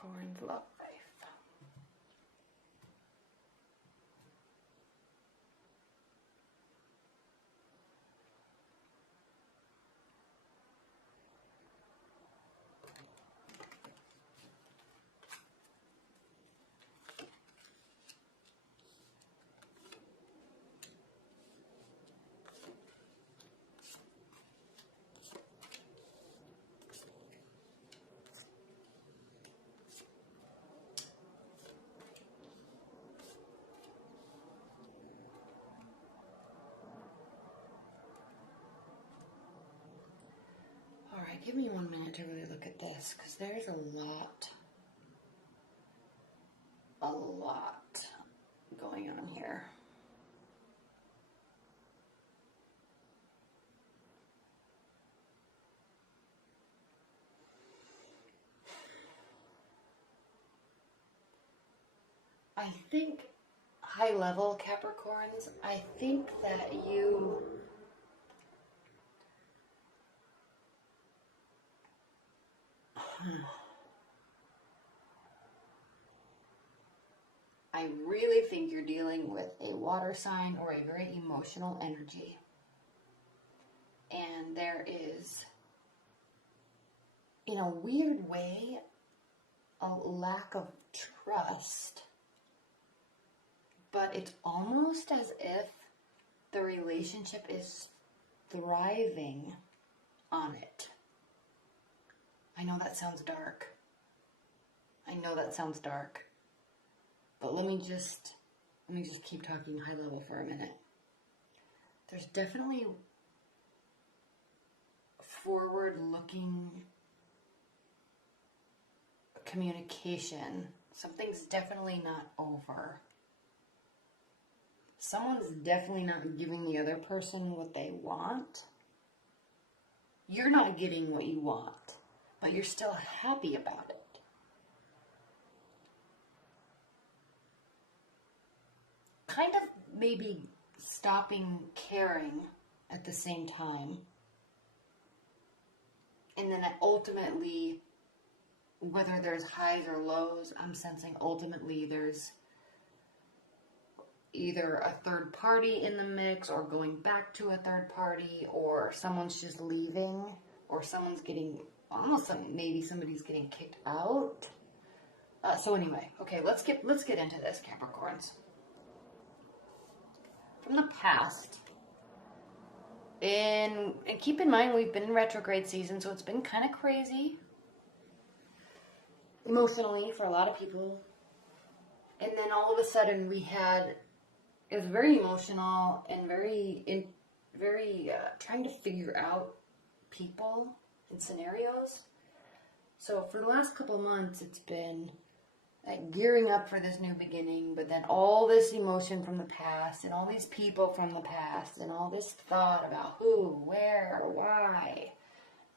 Capricorn's love life. Alright, give me 1 minute to really look at this, because there's a lot going on here. I think, high level Capricorns, I think that you I really think you're dealing with a water sign or a very emotional energy. And there is, in a weird way, a lack of trust. But it's almost as if the relationship is thriving on it. I know that sounds dark. But let me just keep talking high level for a minute. There's definitely forward-looking communication. Something's definitely not over. Someone's definitely not giving the other person what they want. You're not getting what you want, but you're still happy about it. Kind of maybe stopping caring at the same time. And then ultimately, whether there's highs or lows, I'm sensing ultimately there's either a third party in the mix or going back to a third party, or someone's just leaving, or someone's getting, almost like maybe somebody's getting kicked out. So anyway, okay, let's get into this, Capricorns. From the past, and keep in mind we've been in retrograde season, so it's been kind of crazy emotionally for a lot of people. And then all of a sudden it was very emotional and very trying to figure out people and scenarios. So for the last couple of months, it's been like gearing up for this new beginning, but then all this emotion from the past and all these people from the past and all this thought about who, where, why.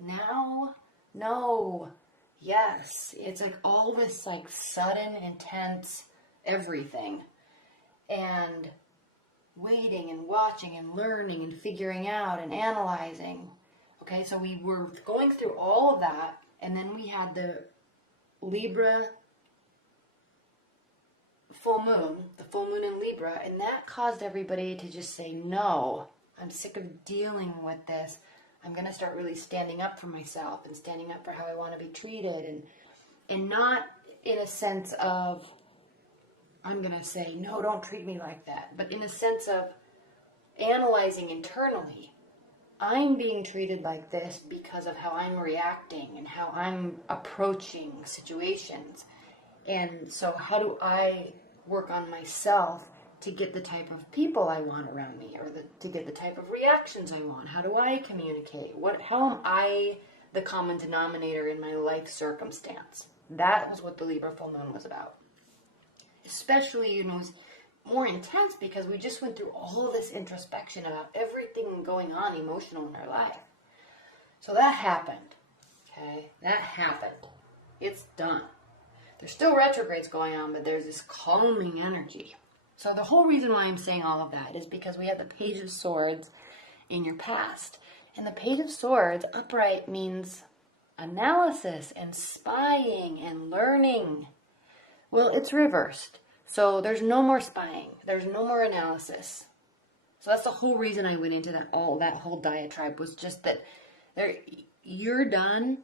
Now, no, yes. It's like all this like sudden, intense everything. And waiting and watching and learning and figuring out and analyzing. Okay, so we were going through all of that, and then we had the Libra the full moon in Libra, and that caused everybody to just say, no, I'm sick of dealing with this. I'm going to start really standing up for myself and standing up for how I want to be treated, and not in a sense of, I'm going to say, no, don't treat me like that, but in a sense of analyzing internally. I'm being treated like this because of how I'm reacting and how I'm approaching situations. And so how do I work on myself to get the type of people I want around me, or to get the type of reactions I want? How do I communicate? How am I the common denominator in my life circumstance? That was what the Libra full moon was about. Especially, it was more intense because we just went through all of this introspection about everything going on emotional in our life. So that happened. Okay? That happened. It's done. There's still retrogrades going on, but there's this calming energy. So the whole reason why I'm saying all of that is because we have the Page of Swords in your past. And the Page of Swords, upright, means analysis and spying and learning. Well, it's reversed. So there's no more spying. There's no more analysis. So that's the whole reason I went into that whole diatribe, was just that you're done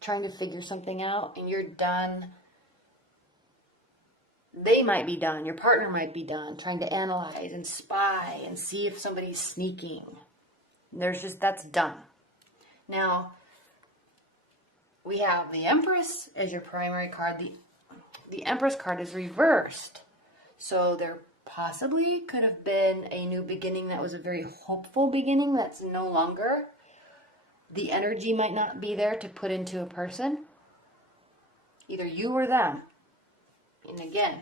trying to figure something out, and you're done. They might be done. Your partner might be done trying to analyze and spy and see if somebody's sneaking. That's done. Now, we have the Empress as your primary card. The Empress card is reversed. So there possibly could have been a new beginning that was a very hopeful beginning that's no longer. The energy might not be there to put into a person. Either you or them. And again,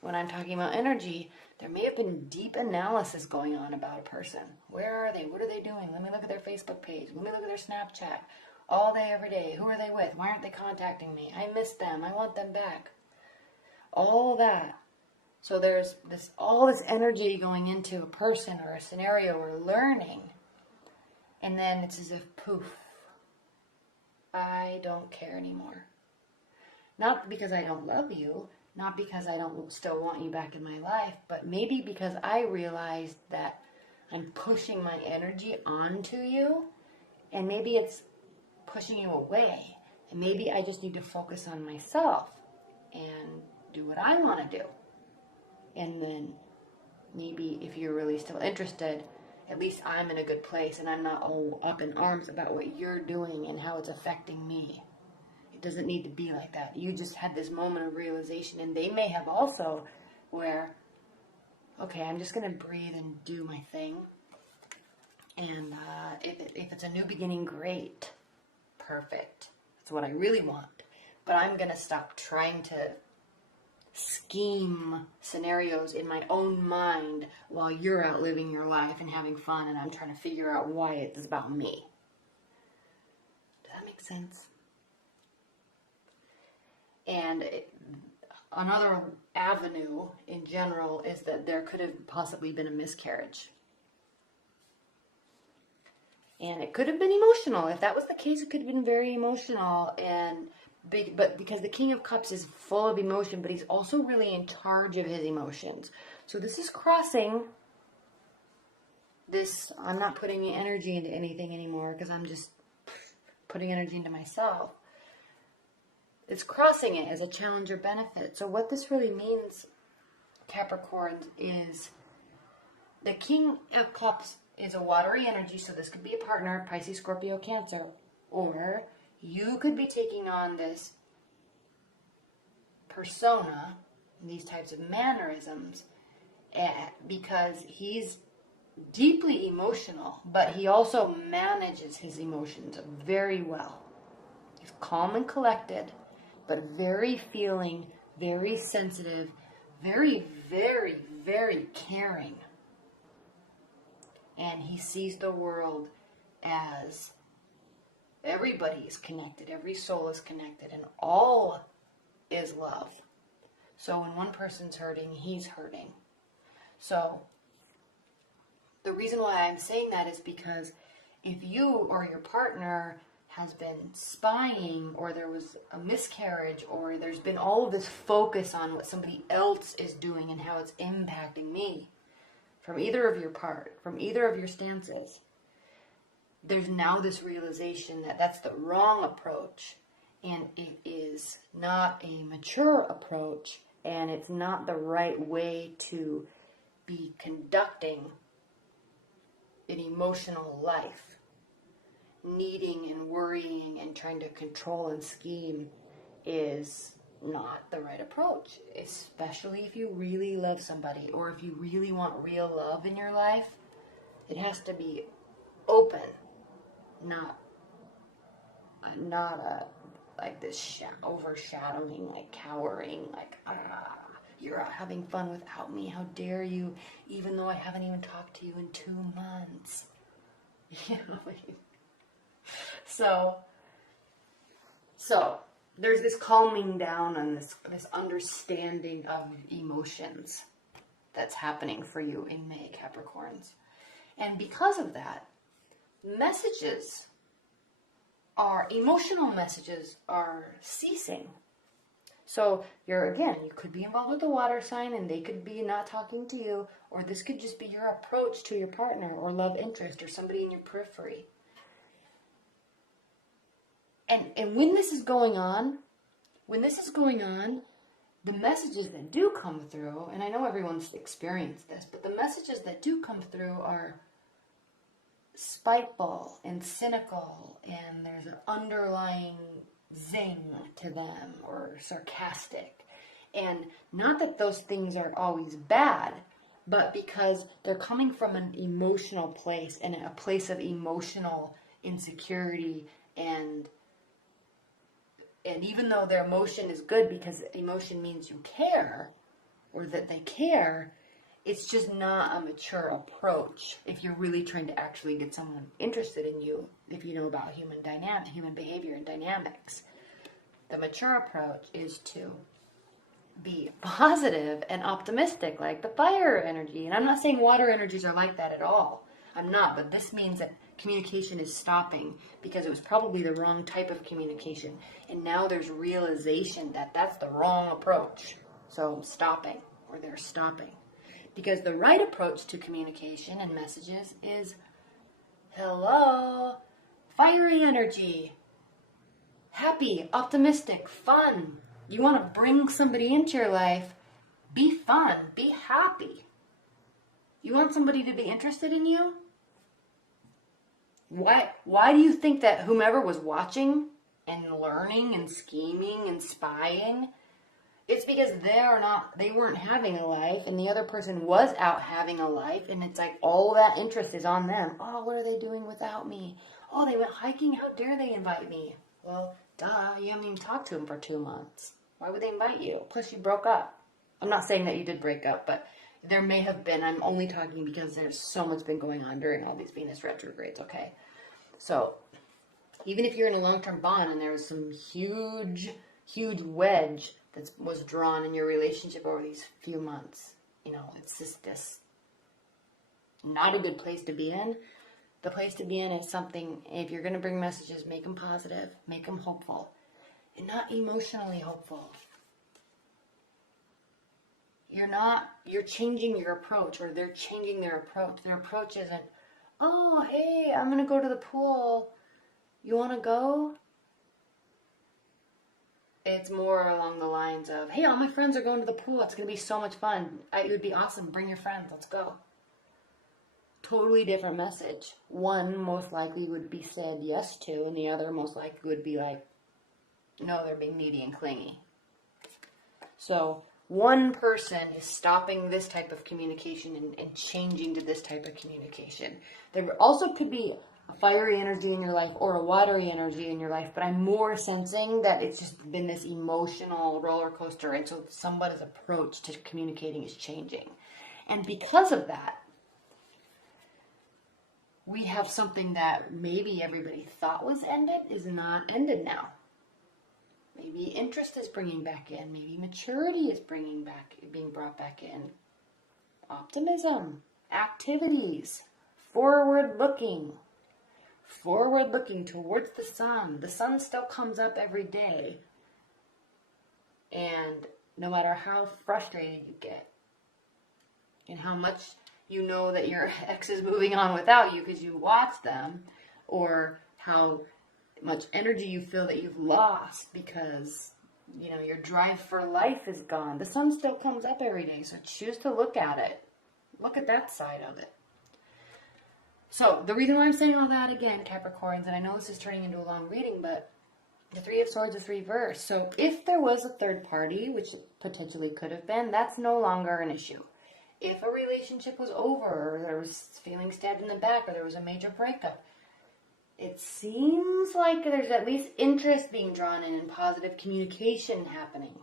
when I'm talking about energy, there may have been deep analysis going on about a person. Where are they? What are they doing? Let me look at their Facebook page. Let me look at their Snapchat. All day, every day. Who are they with? Why aren't they contacting me? I miss them. I want them back. All that. So there's all this energy going into a person or a scenario or learning. And then it's as if, poof, I don't care anymore. Not because I don't love you, not because I don't still want you back in my life, but maybe because I realized that I'm pushing my energy onto you, and maybe it's pushing you away. And maybe I just need to focus on myself and do what I want to do. And then maybe if you're really still interested, at least I'm in a good place and I'm not all up in arms about what you're doing and how it's affecting me. It doesn't need to be like that. You just had this moment of realization, and they may have also, where, okay, I'm just going to breathe and do my thing. And if it's a new beginning, great. Perfect. That's what I really want. But I'm going to stop trying to scheme scenarios in my own mind while you're out living your life and having fun, and I'm trying to figure out why it's about me. Does that make sense? And another avenue in general is that there could have possibly been a miscarriage. And it could have been emotional. If that was the case, it could have been very emotional and big. But because the King of Cups is full of emotion, but he's also really in charge of his emotions. So this is crossing this. I'm not putting any energy into anything anymore because I'm just putting energy into myself. It's crossing it as a challenge or benefit. So what this really means, Capricorn, is the King of Cups is a watery energy, so this could be a partner, Pisces, Scorpio, Cancer, or you could be taking on this persona, these types of mannerisms, because he's deeply emotional, but he also manages his emotions very well. He's calm and collected, but very feeling, very sensitive, very, very, very caring. And he sees the world as everybody is connected, every soul is connected, and all is love. So when one person's hurting, he's hurting. So the reason why I'm saying that is because if you or your partner has been spying, or there was a miscarriage, or there's been all of this focus on what somebody else is doing and how it's impacting me, from either of your stances, there's now this realization that that's the wrong approach, and it is not a mature approach, and it's not the right way to be conducting an emotional life. Needing and worrying and trying to control and scheme is not the right approach, especially if you really love somebody, or if you really want real love in your life. It has to be open, not like this overshadowing, like cowering, like, you're out having fun without me, how dare you, even though I haven't even talked to you in 2 months. You know, So there's this calming down and this understanding of emotions that's happening for you in May, Capricorns. And because of that, messages our emotional messages are ceasing. So you could be involved with a water sign and they could be not talking to you, or this could just be your approach to your partner or love interest or somebody in your periphery. And when this is going on, the messages that do come through, and I know everyone's experienced this, but the messages that do come through are spiteful and cynical, and there's an underlying zing to them, or sarcastic. And not that those things are always bad, but because they're coming from an emotional place, and a place of emotional insecurity, and even though their emotion is good, because emotion means you care, or that they care, it's just not a mature approach if you're really trying to actually get someone interested in you, if you know about human behavior and dynamics. The mature approach is to be positive and optimistic, like the fire energy. And I'm not saying water energies are like that at all. I'm not, but this means that communication is stopping because it was probably the wrong type of communication. And now there's realization that that's the wrong approach. So I'm stopping, or they're stopping. Because the right approach to communication and messages is, hello, fiery energy, happy, optimistic, fun. You want to bring somebody into your life, be fun, be happy. You want somebody to be interested in you? Why do you think that whomever was watching and learning and scheming and spying, it's because they weren't having a life, and the other person was out having a life, and it's like all that interest is on them. Oh, what are they doing without me? Oh, they went hiking. How dare they invite me? Well, duh, you haven't even talked to them for 2 months. Why would they invite you? Plus, you broke up. I'm not saying that you did break up, but there may have been. I'm only talking because there's so much been going on during all these Venus retrogrades, okay? So, even if you're in a long-term bond and there was some huge wedge that was drawn in your relationship over these few months, it's just not a good place to be in. The place to be in is something, if you're going to bring messages, make them positive, make them hopeful, and not emotionally hopeful. You're changing your approach, or they're changing their approach. Their approach isn't, oh, hey, I'm going to go to the pool. You want to go? It's more along the lines of, hey, all my friends are going to the pool. It's going to be so much fun. It would be awesome. Bring your friends. Let's go. Totally different message. One most likely would be said yes to, and the other most likely would be like, no, they're being needy and clingy. So one person is stopping this type of communication and changing to this type of communication. There also could be a fiery energy in your life or a watery energy in your life, but I'm more sensing that it's just been this emotional roller coaster, and so somebody's approach to communicating is changing. And because of that, we have something that maybe everybody thought was ended is not ended now. Maybe interest is bringing back in. Maybe maturity is being brought back in. Optimism, activities, forward looking towards the sun. The sun still comes up every day. And no matter how frustrated you get, and how much you know that your ex is moving on without you because you watch them, or how much energy you feel that you've lost because, your drive for life is gone. The sun still comes up every day, so choose to look at it. Look at that side of it. So, the reason why I'm saying all that again, Capricorns, and I know this is turning into a long reading, but the Three of Swords is reversed. So, if there was a third party, which it potentially could have been, that's no longer an issue. If a relationship was over, or there was feeling stabbed in the back, or there was a major breakup, it seems like there's at least interest being drawn in and positive communication happening.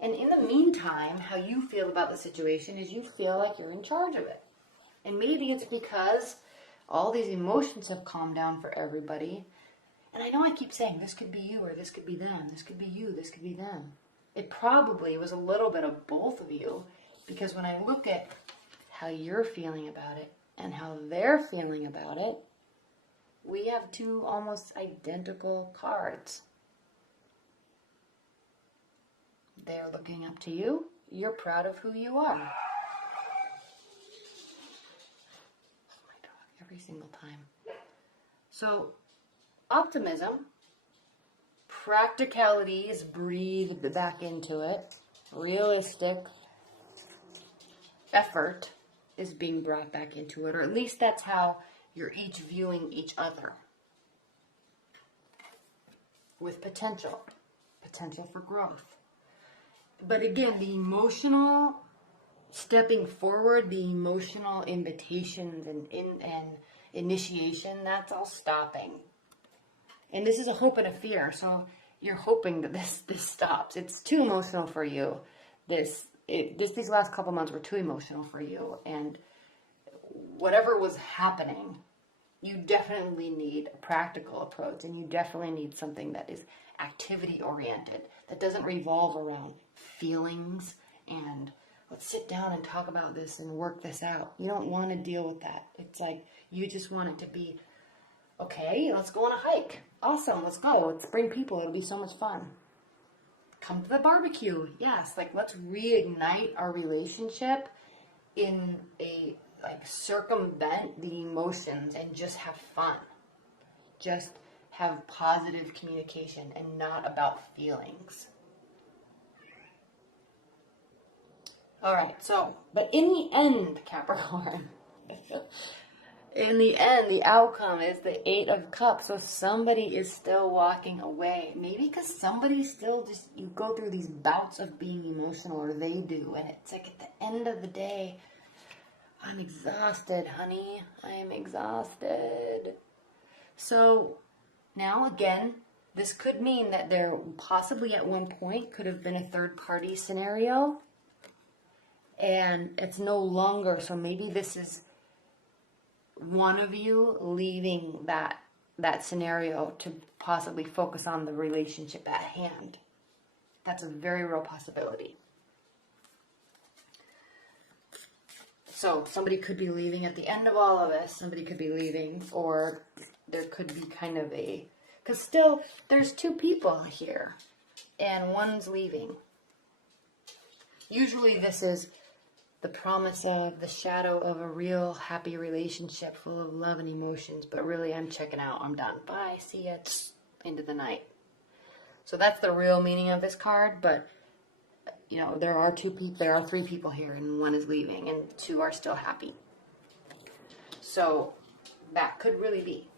And in the meantime, how you feel about the situation is you feel like you're in charge of it. And maybe it's because all these emotions have calmed down for everybody. And I know I keep saying this could be you, or this could be them. This could be you, this could be them. It probably was a little bit of both of you. Because when I look at how you're feeling about it and how they're feeling about it, we have two almost identical cards. They're looking up to you. You're proud of who you are. My dog, every single time. So, optimism, practicality is breathed back into it. Realistic effort is being brought back into it, or at least that's how you're each viewing each other. With potential for growth. But again, the emotional stepping forward, the emotional invitations and initiation, that's all stopping. And this is a hope and a fear, so you're hoping that this stops. It's too emotional for you. These last couple months were too emotional for you, and whatever was happening, you definitely need a practical approach, and you definitely need something that is activity oriented, that doesn't revolve around feelings and let's sit down and talk about this and work this out. You don't want to deal with that. It's like you just want it to be, okay, let's go on a hike. Awesome, let's go. Let's bring people. It'll be so much fun. Come to the barbecue. Yes, like let's reignite our relationship in a, like, circumvent the emotions and just have fun. Just have positive communication and not about feelings. All right, so, but in the end, Capricorn, in the end, the outcome is the 8 of Cups. So somebody is still walking away. Maybe because somebody still just, you go through these bouts of being emotional, or they do. And it's like at the end of the day, I'm exhausted, honey. I am exhausted. So now again, this could mean that there possibly at one point could have been a third party scenario. And it's no longer, so maybe this is one of you leaving that scenario to possibly focus on the relationship at hand. That's a very real possibility. So somebody could be leaving at the end of all of this. Somebody could be leaving, or there could be kind of a, because still there's 2 people here and one's leaving. Usually this is the promise of the shadow of a real happy relationship full of love and emotions, but really I'm checking out. I'm done. Bye. See ya. Into the night. So that's the real meaning of this card, but you know, there are 3 people here and one is leaving and 2 are still happy. So that could really be.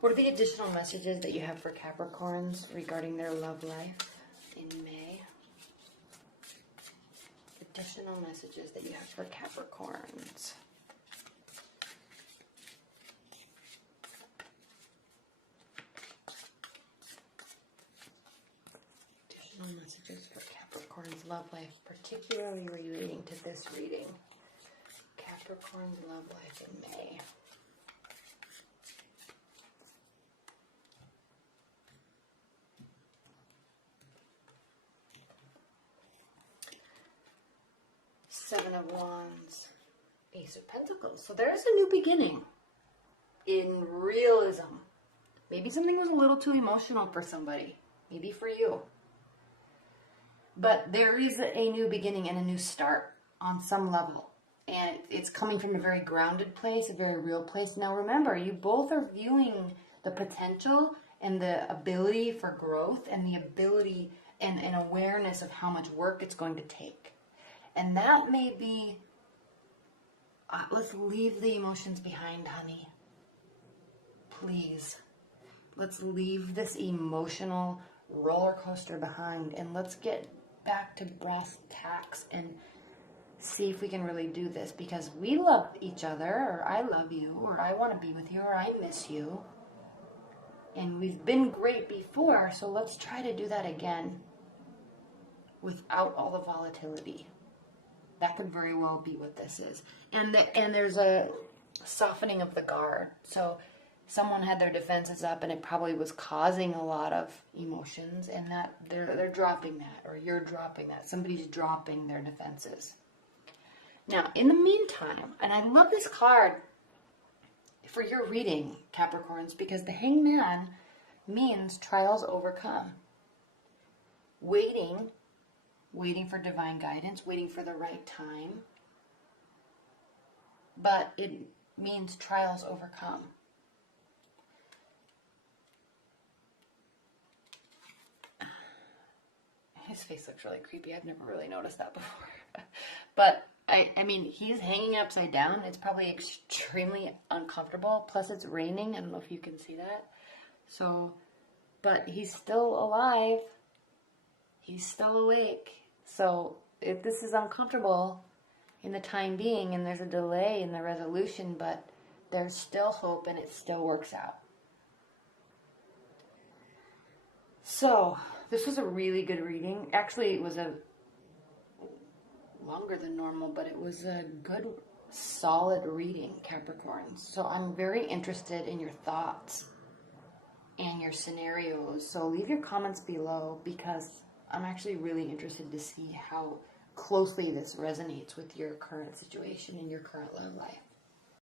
What are the additional messages that you have for Capricorns regarding their love life in May? Additional messages that you have for Capricorns. Additional messages for Capricorn's love life, particularly relating to this reading. Capricorn's love life in May. Seven of Wands, Ace of Pentacles. So there's a new beginning in realism. Maybe something was a little too emotional for somebody. Maybe for you. But there is a new beginning and a new start on some level. And it's coming from a very grounded place, a very real place. Now remember, you both are viewing the potential and the ability for growth and the ability and awareness of how much work it's going to take. And that may be, let's leave the emotions behind, honey. Please. Let's leave this emotional roller coaster behind and let's get back to brass tacks and see if we can really do this, because we love each other, or I love you, or I want to be with you, or I miss you. And we've been great before, so let's try to do that again without all the volatility. That could very well be what this is. And there's a softening of the guard. So someone had their defenses up and it probably was causing a lot of emotions, and that they're dropping that, or you're dropping that. Somebody's dropping their defenses. Now, in the meantime, and I love this card for your reading, Capricorns, because the Hangman means trials overcome. Waiting for divine guidance, waiting for the right time. But it means trials overcome. His face looks really creepy. I've never really noticed that before. But, I mean, he's hanging upside down. It's probably extremely uncomfortable. Plus, it's raining. I don't know if you can see that. So, but he's still alive. He's still awake. So, if this is uncomfortable in the time being, and there's a delay in the resolution, but there's still hope and it still works out. So, this was a really good reading. Actually, it was a longer than normal, but it was a good, solid reading, Capricorns. So I'm very interested in your thoughts and your scenarios. So leave your comments below, because I'm actually really interested to see how closely this resonates with your current situation and your current love life.